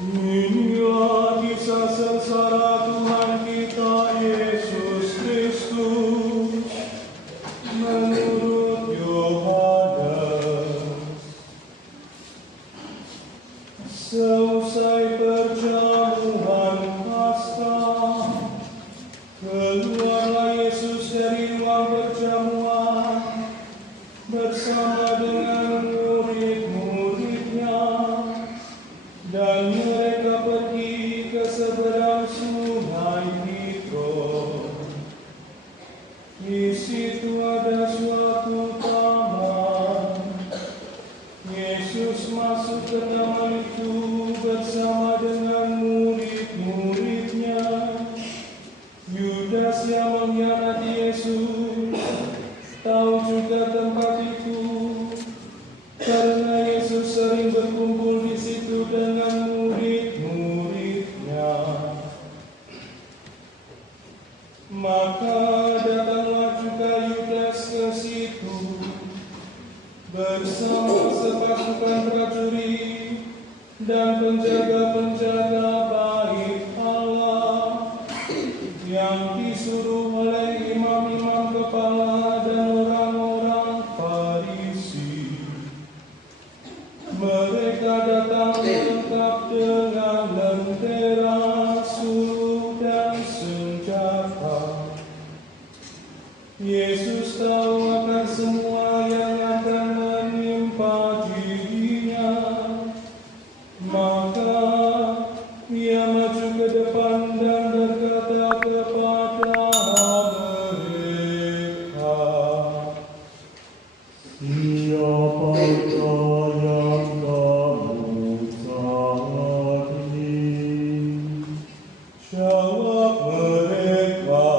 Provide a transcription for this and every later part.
Inilah kisah sengsara Tuhan kita Yesus Kristus menurut Yohanes. Seusai perjamuan Paskah, keluarlah Yesus dari ruang perjamuan bersama dengan murid-muridnya, dan mereka pergi ke seberang sungai Kidron. Di situ ada suatu taman. Yesus masuk ke taman itu bersama dengan murid-muridnya. Yudas yang mengkhianati Yesus tahu juga tempat itu, karena Yesus sering berkumpul di situ dengan murid-muridnya. Maka datanglah juga Yudas ke situ bersama sepasukan prajurit dan penjaga-penjaga bait Allah yang disuruh oleh imam-imam kepala dan orang-orang Farisi. Mereka datang lengkap dengan lentera, suluk, dan senjata. Yesus tahu akan semua yang akan menimpa dirinya, maka Ia maju ke depan dan berkata kepada mereka, "Siapakah yang kamu cari?" Jawab mereka,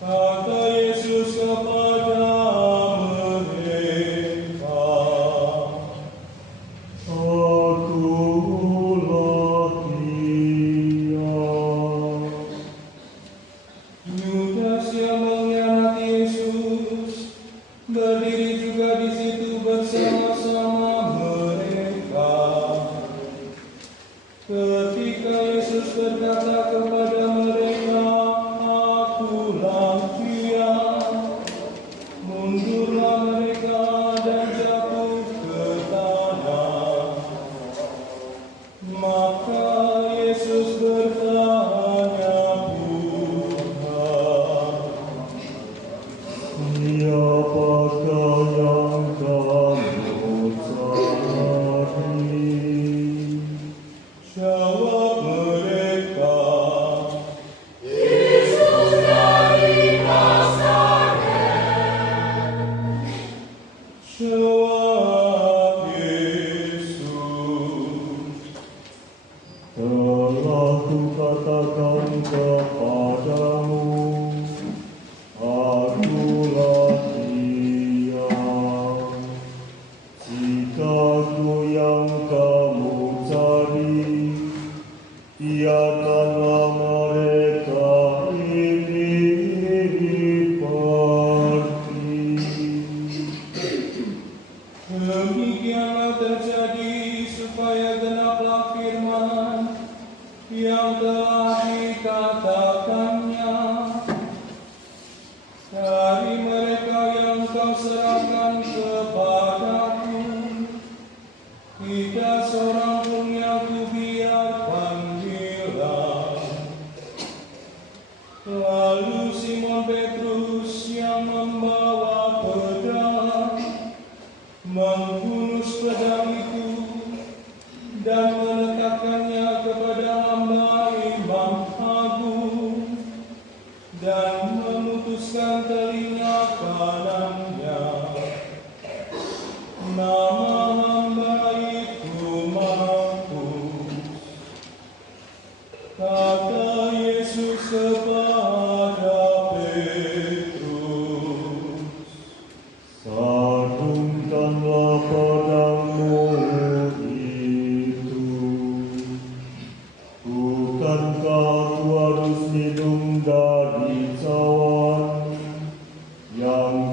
kata Yesus kepada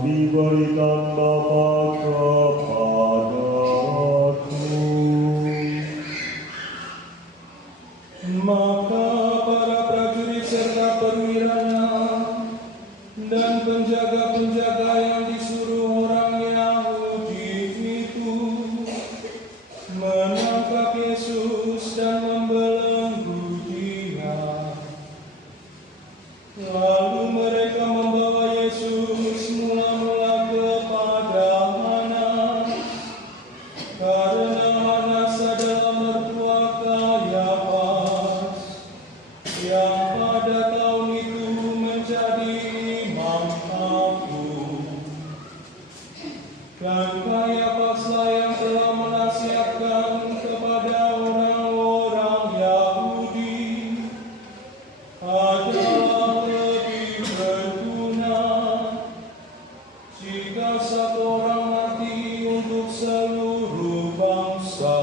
diberikan Bapa kepadaku. Maka para prajurit serta perwiranya dan penjaga-penjaga yang disuruh orang Yahudi itu menangkap Yesus dan membelenggu Dia. Lalu mereka membawa Yesus mula-mula kepada Hanas, karena Hanas adalah mertua Kayafas, yang pada tahun itu menjadi imam agung. Dan Kayafaslah yang telah menasihatkan kepada orang-orang Yahudi adalah lebih berguna jika satu orang mati untuk seluruh bangsa.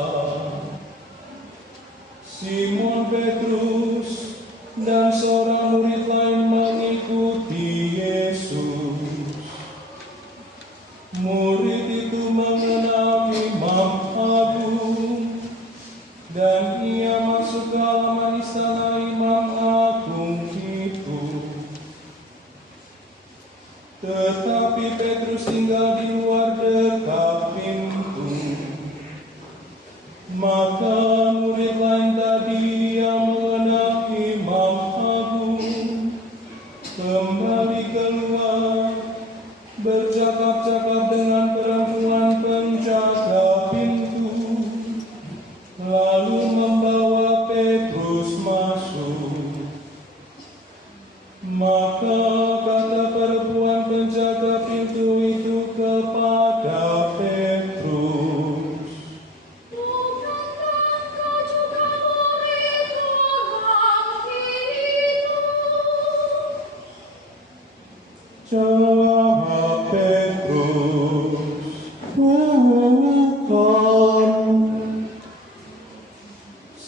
Simon Petrus dan seorang murid lain mengikuti Yesus. Murid itu mengenal imam agung, dan ia masuk ke halaman istana imam agung itu. Tetapi Petrus tinggal di luar dekat pintu. Maka murid lain tadi yang mengenal imam agung kembali keluar, bercakap-cakap dengan perempuan penjaga pintu, lalu membawa Petrus masuk. Maka kata perempuan penjaga pintu itu kepada Petrus, "Bukankah kau juga murid orang itu?" jawab Petrus, "Bukan."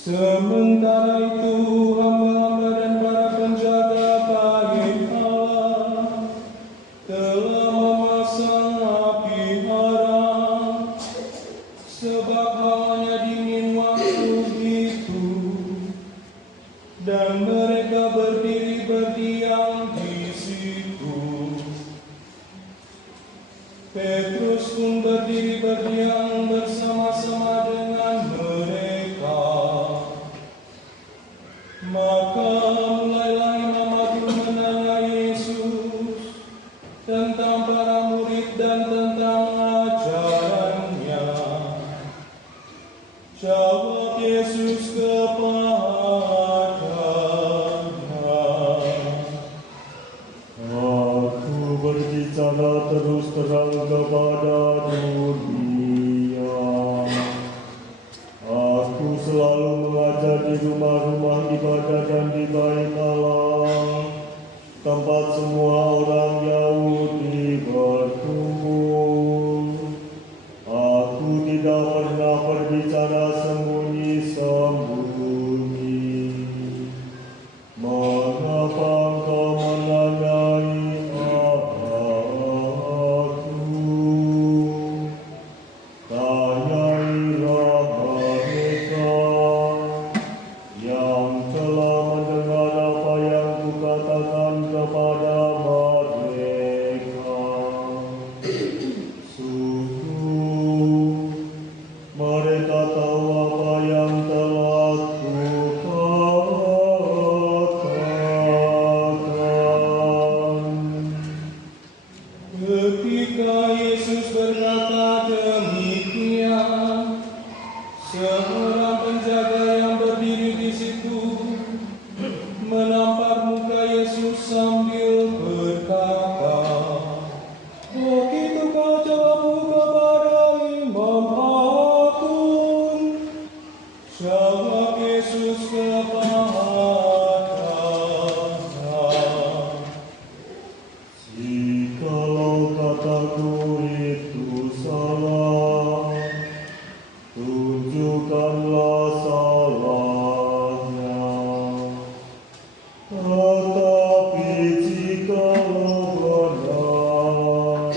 Sementara itu hamba-hamba dan para penjaga bait Allah telah memasang api haram, sebab hawanya dingin waktu itu, dan mereka berdiri berdiam di situ. Petrus pun berdiri berdiam bersama-sama dengan mereka. Maka mulailah imam agung menanya Yesus tentang para murid dan tentang ajarannya. Jawab Yesus kepadanya, Aku berbicara terus terang kepada dunia. Aku selalu mengajar di rumah-rumah ibadah dan di bait Allah, tempat semua orang Yahudi berkumpul. Aku tidak pernah berbicara sembunyi-sembunyi. Mengapa engkau menanyai aku? Tanyailah mereka yang telah mendengar apa yang kukatakan kepada mereka. Sungguh, mereka tahu apa yang telah kukatakan. ketika Yesus berkata demikian, seorang penjaga yang berdiri di situ menampar muka Yesus sambil berkata, "Begitu kau jawabmu kepada imam agung?" Jawab Yesus kepadanya, Jikalau kataku itu salah, tunjukkanlah salahnya. Tetapi jikalau benar,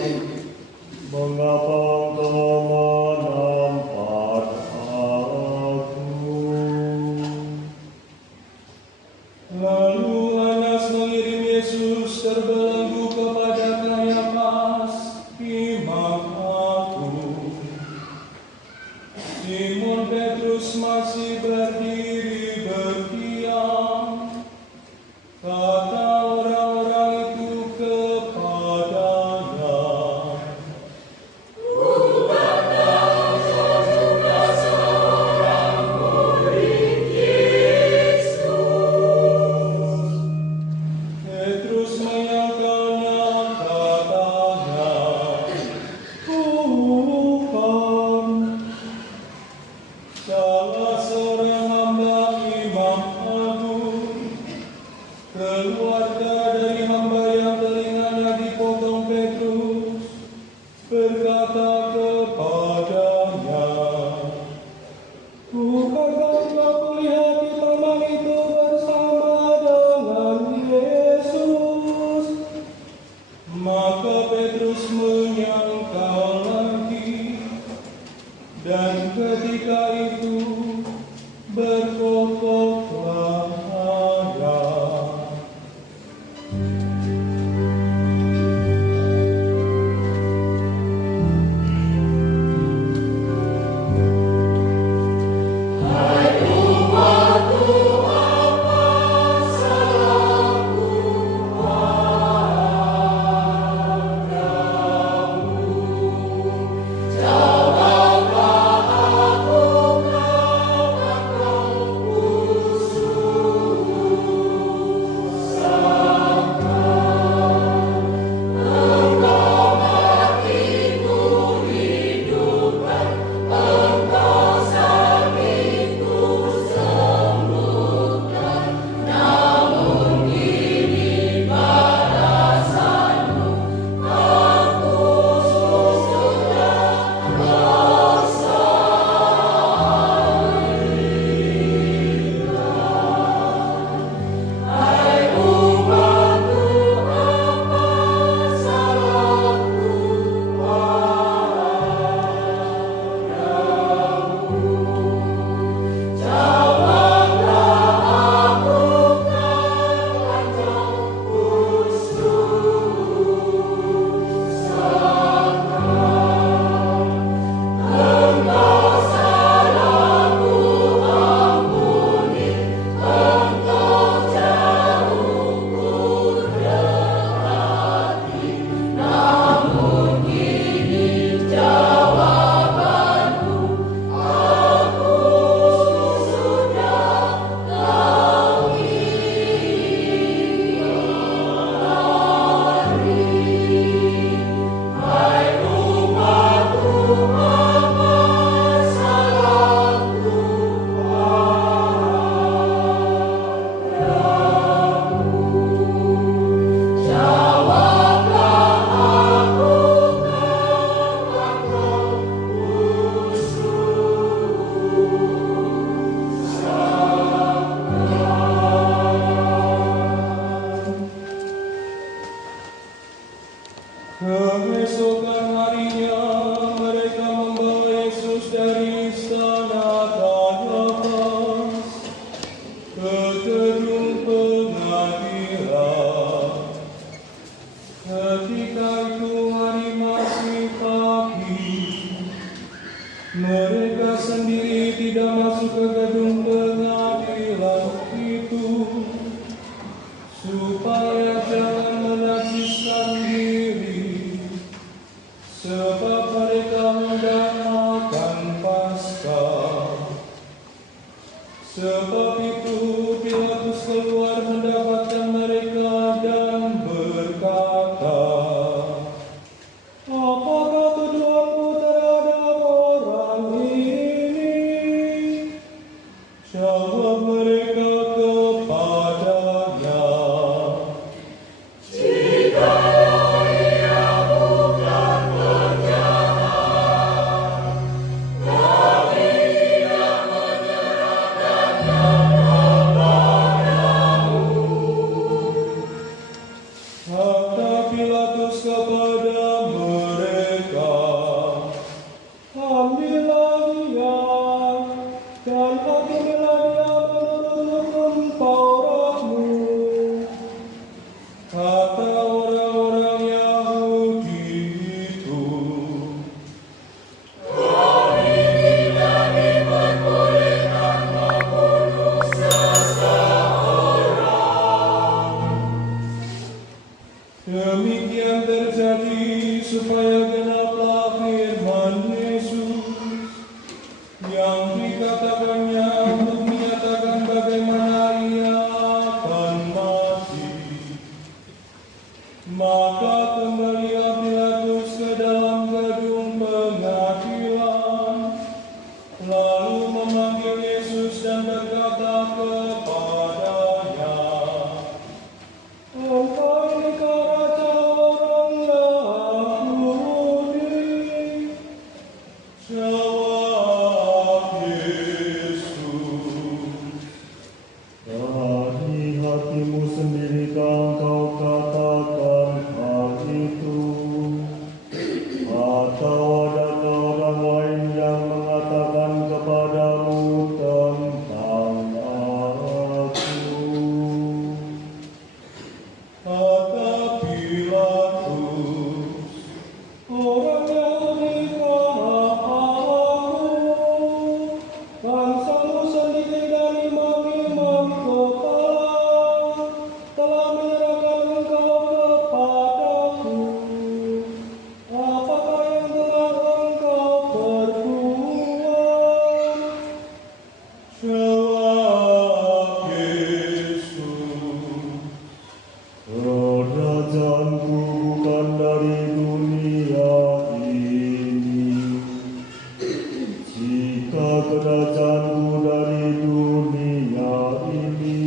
Pilatus menyangkal lagi, dan ketika itu berkokoklah ayat. Keesokan harinya mereka membawa Yesus dari istana Kayafas ke gedung pengadilan. Ketika itu hari masih pagi, mereka sendiri tidak masuk ke gedung pengadilan itu, supaya jangan menajiskan diri, sebab mereka hendak makan Paskah. Sebab itu Pilatus keluar mendapatkan mereka dan berkata, "Apakah tuduhanmu terhadap orang ini?" Jawab mereka kepadanya, kata Pilatus kepada mereka, "Ambillah dia dan hakimilah dia menurut hukum Tauratmu." Kata orang-orang Yahudi itu, demikian terjadi supaya genaplah firman Yesus yang dikatakannya untuk menyatakan bagaimana ia akan mati. Maka kembalilah Pilatus ke dalam gedung pengadilan, lalu memanggil Yesus dan berkata kepadanya, "Engkau inikah raja orang Yahudi?" Atau adakah orang lain yang mengatakan kepadamu tentang aku? Kata Pilatus, orang Yahudi aku, bangsamu sendiri dan imam-imam kepala telah menyerahkan engkau kepadaku. Apakah yang telah engkau perbuat? Jawab Yesus, Kerajaanku bukan dari dunia ini. Jika kerajaanku dari dunia ini,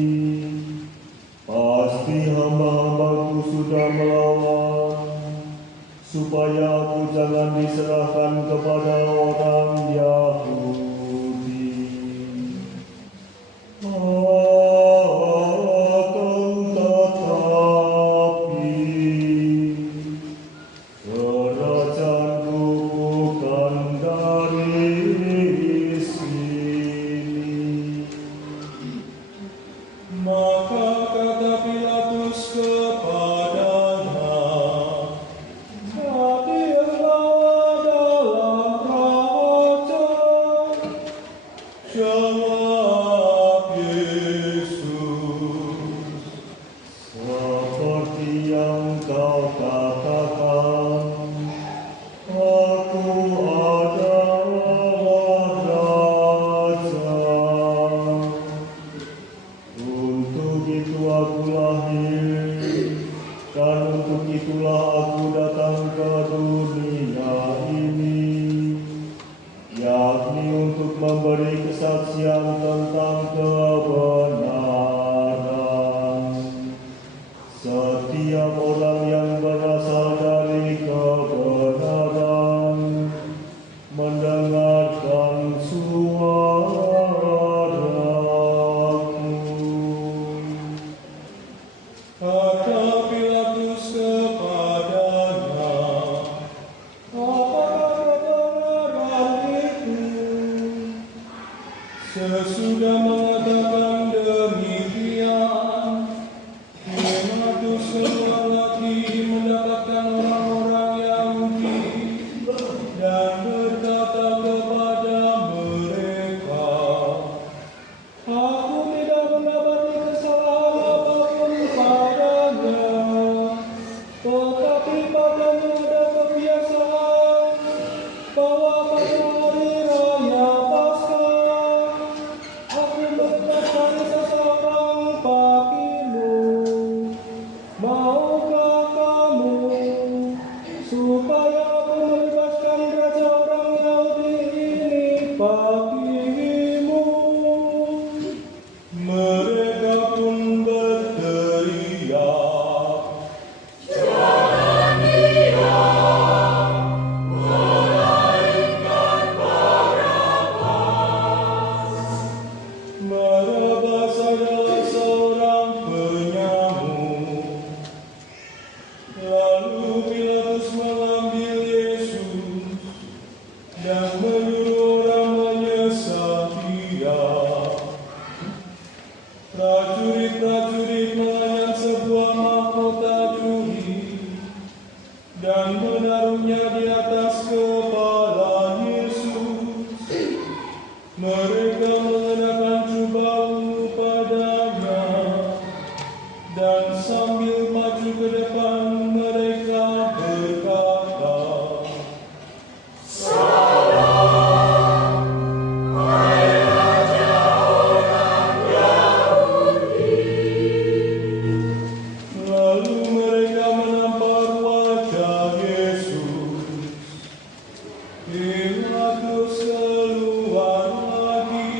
pasti hamba-hambaku sudah melawan, supaya aku jangan diserahkan kepada orang Yahudi. Akan tetapi, kerajaanku bukan dari sini. maka kata Pilatus kepadanya, jadi engkau adalah raja. Jawab Yesus, Seperti yang kau katakan, aku adalah raja. Untuk itu aku lahir, dan untuk itulah aku datang ke dunia ini, yakni untuk memberi kesaksian tentang kebenaran. Setiap orang yang berasal dari kebenaran mendengarkan suaraku. kata Pilatus kepadanya, apakah kebenaran itu? Sesudah mengatakan demikian, Pilatus keluar lagi mendapatkan orang-orang Yahudi dan berkata kepada mereka, aku tidak mendapati kesalahan apapun padanya, tetapi padanya ada kebiasaan bahwa pada hari raya Paskah aku berkata seseorang bagimu, maukah kamu supaya aku membebaskan raja orang Yahudi ini bagimu? Mereka pun berteriak, Barabas adalah seorang penyamuk. Lalu Pilatus mengambil Yesus dan menyuruh orang menyesat dia. Prajurit-prajurit menganyam sebuah mahkota juri dan menaruhnya di atas kepala Yesus. Mereka mengenakan jubah ungu padanya, dan sambil maju ke depan mereka berkata, lalu mereka menampar wajah Yesus. Pilatus keluar lagi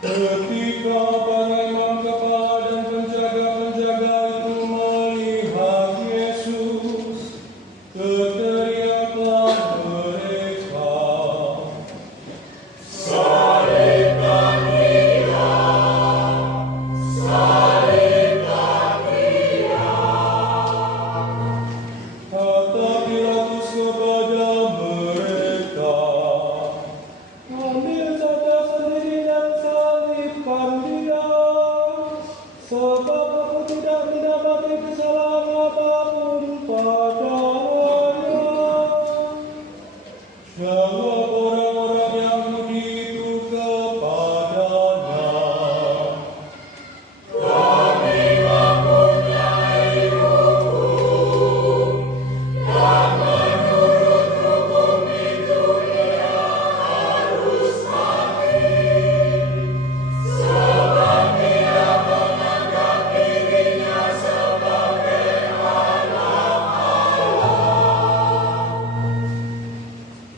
Ketika para imam kepala dan penjaga-penjaga itu melihat Yesus, berteriaklah mereka, "Salibkan Dia! Salibkan Dia!" Kata Pilatus kepada mereka, "Ambil saja sendiri dan salibkan Dia, sebab aku tidak mendapati kesalahan apapun padanya." Jawab orang-orang Yahudi itu kepadanya, "Kami mempunyai hukum, dan menurut hukum itu Dia harus mati, sebab Dia menganggap dirinya sebagai anak Allah."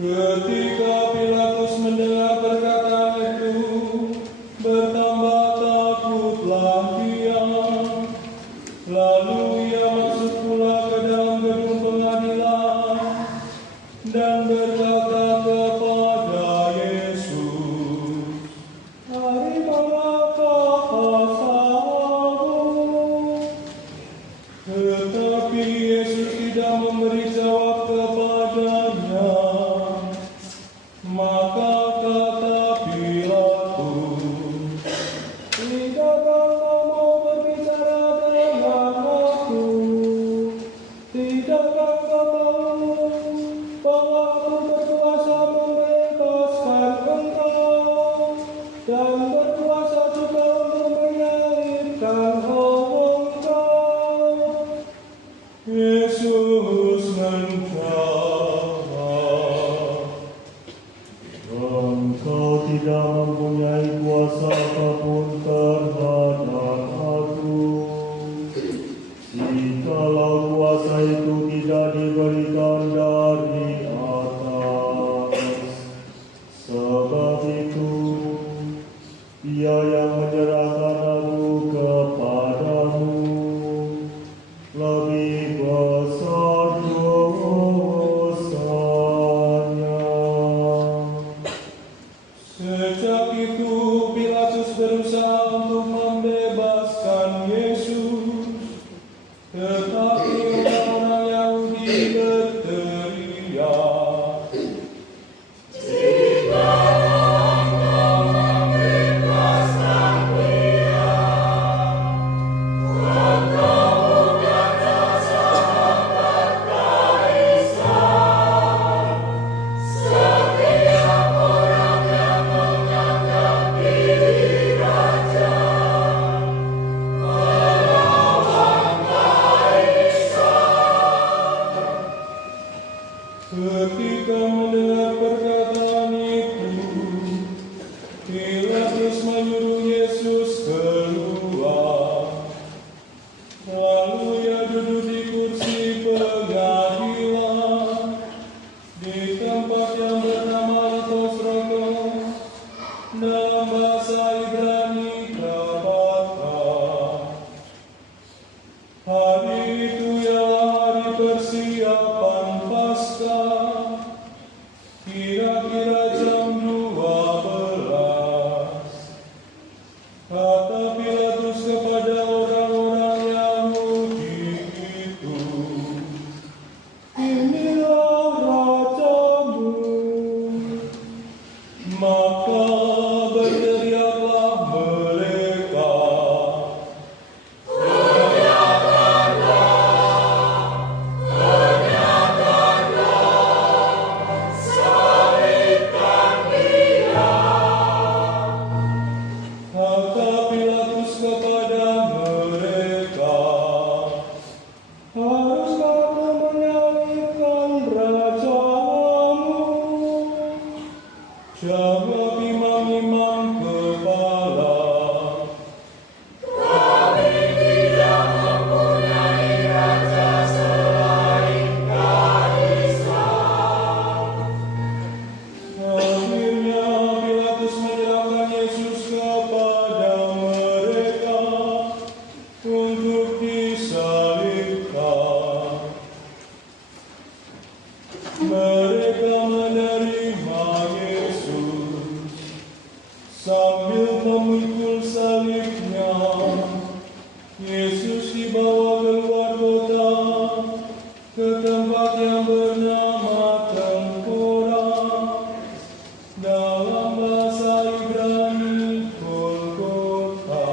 Ketika Pilatus mendengar perkataan itu, bertambah takutlah dia. Lalu ia masuk pula ke dalam gedung pengadilan dan berkata kepada Yesus, "Dari manakah asalmu?" Tetapi Yesus tidak memberi jawab kepadanya. Maka kata Pilatus, "Tidakkah kau mau berbicara dengan aku? Tidakkah kau tahu bahwa aku berkuasa membebaskan engkau dan berkuasa juga untuk menyalibkan engkau?" Yesus menjawab, Engkau tidak mempunyai kuasa apapun terhadap aku. Jikalau kuasa itu tidak diberikan dari atas. Sebab itu, Dia yang menyerahkan aku kepadamu lebih besar dosanya. Sejak itu Pilatus berusaha untuk membebaskan Yesus, tetapi orang-orang Yahudi berteriak, "Jika Engkau membebaskan Dia, engkau bukanlah sahabat Kaisar. Setiap orang yang menganggap diri raja melawan Kaisar." Ketika mendengar perkataan itu, Pilatus menyuruh Yesus keluar. Lalu ia duduk di kursi pengadilan di tempat yang bernama Litos Rokos, dalam bahasa Ibrani Gabata. Hari itu ialah hari persiapan Paskah, kira-kira jam 12. Kata Pilatus kepada orang-orang Yahudi itu, "Inilah rajamu." Maka berteriaklah Sambil memikul salibnya, Yesus dibawa keluar kota ke tempat yang bernama Tengkorak, dalam bahasa Ibrani Golgota.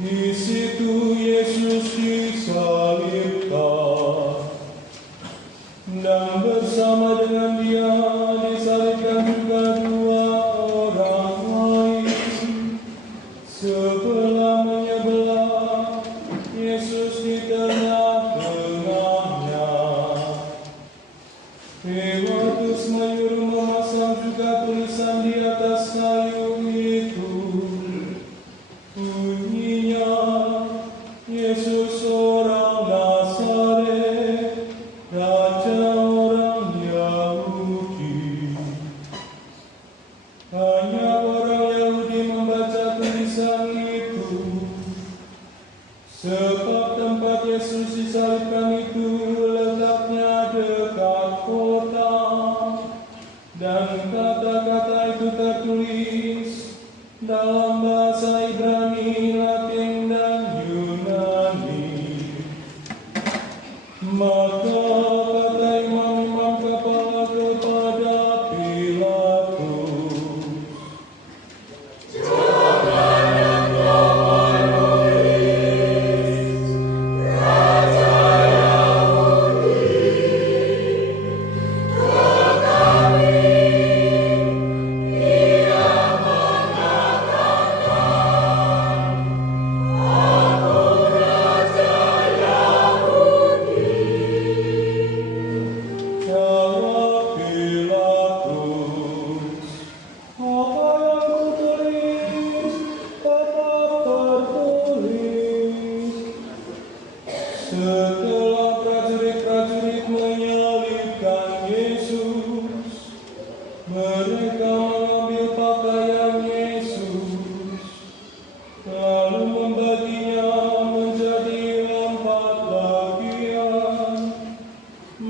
Di situ Yesus disalibkan, dan bersama dengan Dia disalibkan juga dua orang lain. Sebelah menyebelah Yesus di tengah-tengahnya. Pilatus menyuruh memasang juga tulisan di atas kayu itu. Bunyinya, Yesus orang Nazaret, Raja orang Yahudi.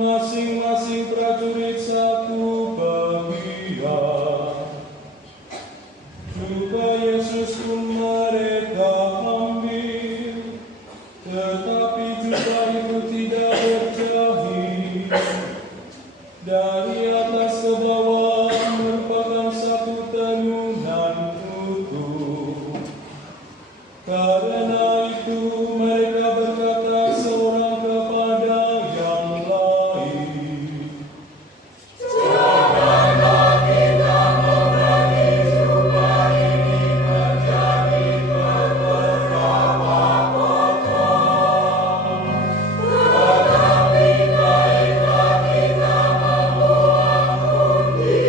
masing-masing prajurit satu bagian. Juga Yesus pun mereka ambil, tetapi juga itu tidak berjahit. Dari atas ke bawah merupakan satu tenunan utuh. Karena itu mereka berkata seorang kepada yang lain, Janganlah kita membagi jubah ini menjadi beberapa potong, tetapi baiklah kita membuat undi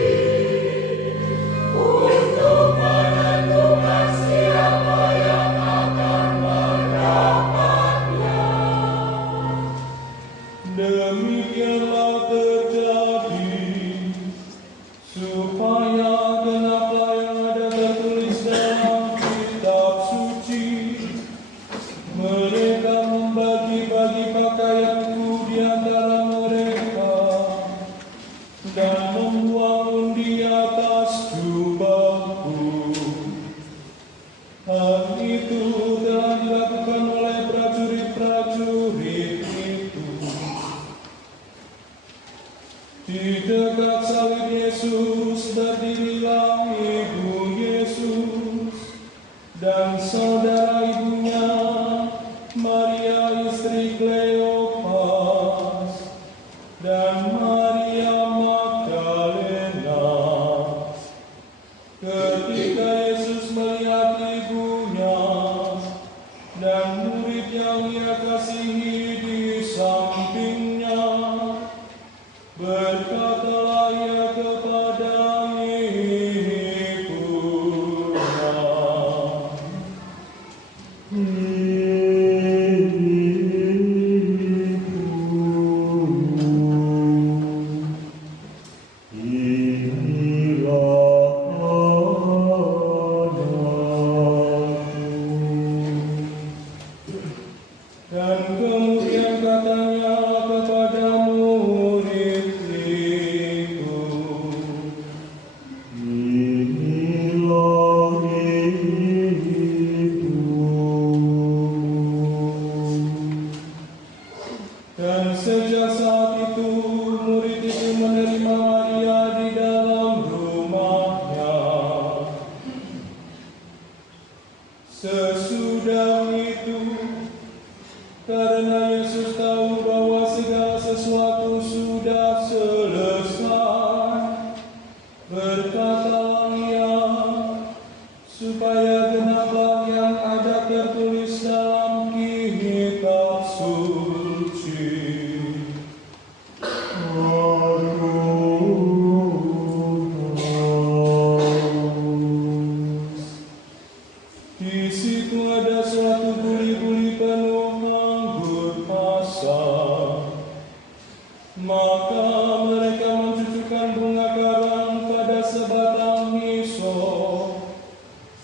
untuk menentukan siapa yang akan mendapatnya. demikianlah terjadi, supaya genaplah yang ada tertulis dalam kitab suci. Mereka membagi-bagi pakaianku di antara mereka, dan membuang undi atas jubahku. Hal itu telah dilakukan oleh prajurit-prajurit itu. Di dekat salib Yesus berdirilah ibu Yesus dan saudara ibunya, Maria istri Kleopas dan Maria Magdalena. Ketika Yesus melihat ibunya dan murid yang ia kasihi di sampingnya, berkatalah ia kepada dan kemudian katanya kepada murid itu, dan sejak saat itu murid itu menerima Maria di dalam rumahnya. Sesudah itu, karena Yesus tahu bahwa segala sesuatu sudah selesai, berkatalah ia, supaya genaplah yang ada tertulis dalam kitab suci. Di situ ada suatu buli-buli penuh anggur pasang. Maka mereka mencucukkan bunga karang pada sebatang hisop,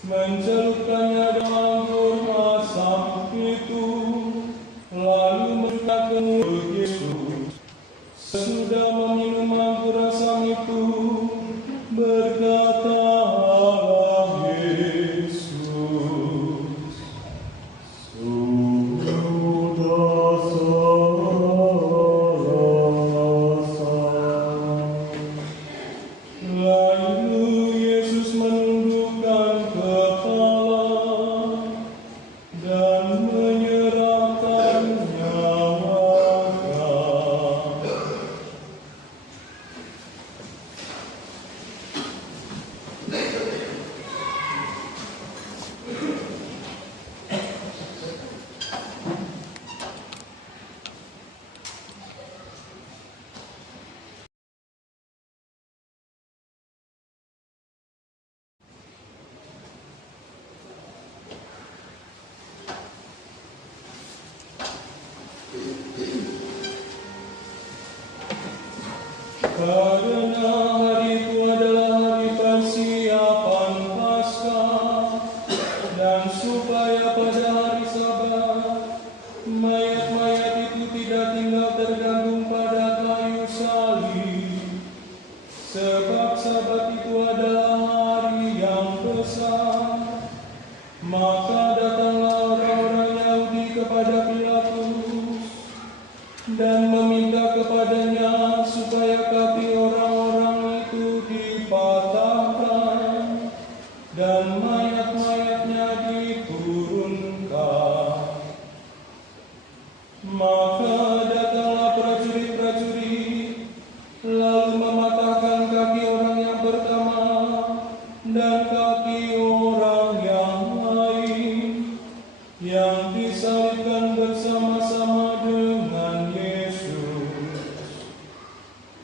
mencelupkannya dalam anggur asam itu, lalu mereka ke mulut Yesus. Sesudah meminum anggur asam itu, berkatalah Yesus, lalu Yesus menundukkan kepala dan menyerahkan nyawanya. Karena hari itu adalah hari persiapan Paskah, dan supaya pada hari Sabat mayat-mayat itu tidak tinggal tergantung pada kayu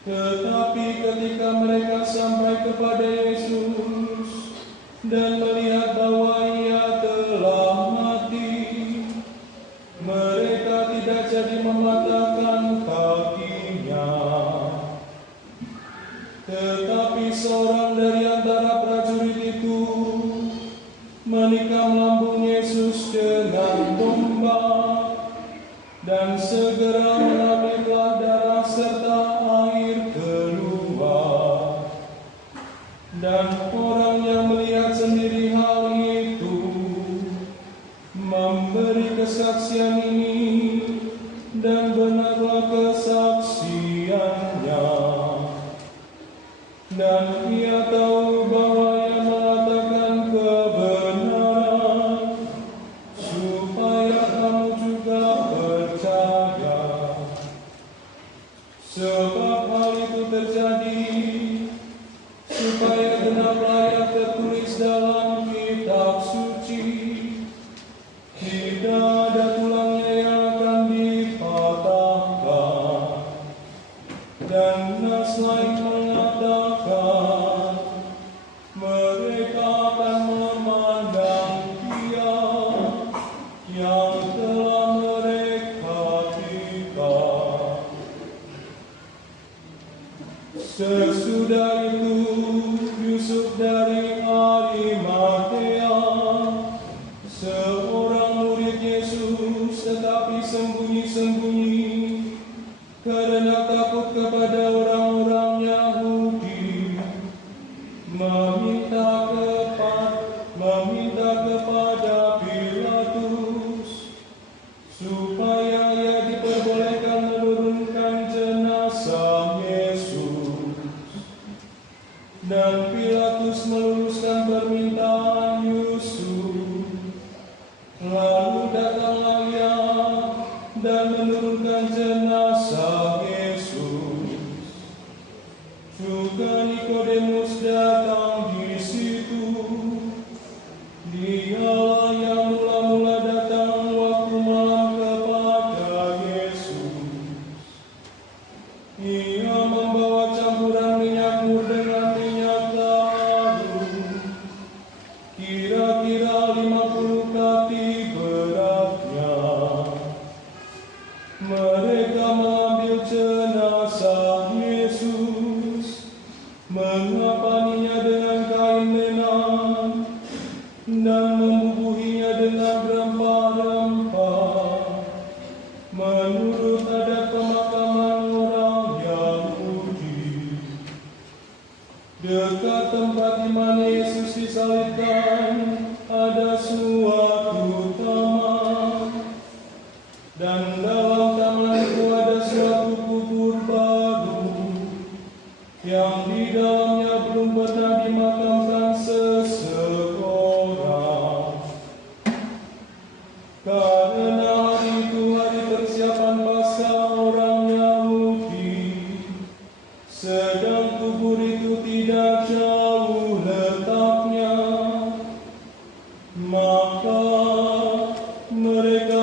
Tetapi ketika mereka sampai kepada Yesus dan melihat bahwa ia telah mati, mereka tidak jadi mematahkan kakinya. Tetapi seorang dari antara prajurit itu menikam lambung Yesus dengan tombak dan segera mengalirlah darah serta air keluar. Dan orang yang melihat sendiri hal itu memberi kesaksian ini, dan benarlah kesaksiannya. Dan ia tahu bahwa ia mengatakan kebenaran, supaya kamu juga percaya. Sebab hal itu terjadi supaya genaplah yang tertulis dalam kitab suci, tidak ada tulangnya yang akan dipatahkan. Dan nas lain mengatakan, mereka akan memandang Dia yang telah mereka tinggal. Sesudah itu Yusuf dari Arimatea, seorang murid Yesus, tetapi sembunyi-sembunyi karena takut kepada orang-orang Yahudi, meminta kepada Pilatus supaya ia diperbolehkan menurunkan jenazah Yesus. Dan Pilatus meluluskan permintaan Yusuf. Lalu datanglah ia dan menurunkan jenazah Yesus. Juga Nikodemus datang di situ. Dialah yang mula-mula datang waktu malam kepada Yesus. Ia membawa campuran minyak mur dengan minyak harum, kira-kira 50 kati beratnya. Mereka mengambil jenazah Yesus, mengapaninya dengan kain lenan, dan membubuhinya dengan rempah-rempah, menurut adat pemakaman orang Yahudi. Dekat tempat di mana Yesus disalibkan ada suatu taman, dan dalam taman itu ada suatu kubur baru yang di dalamnya belum pernah dimakamkan seseorang. Karena hari itu hari persiapan Paskah orang Yahudi, sedang kubur itu tidak jauh letaknya, maka mereka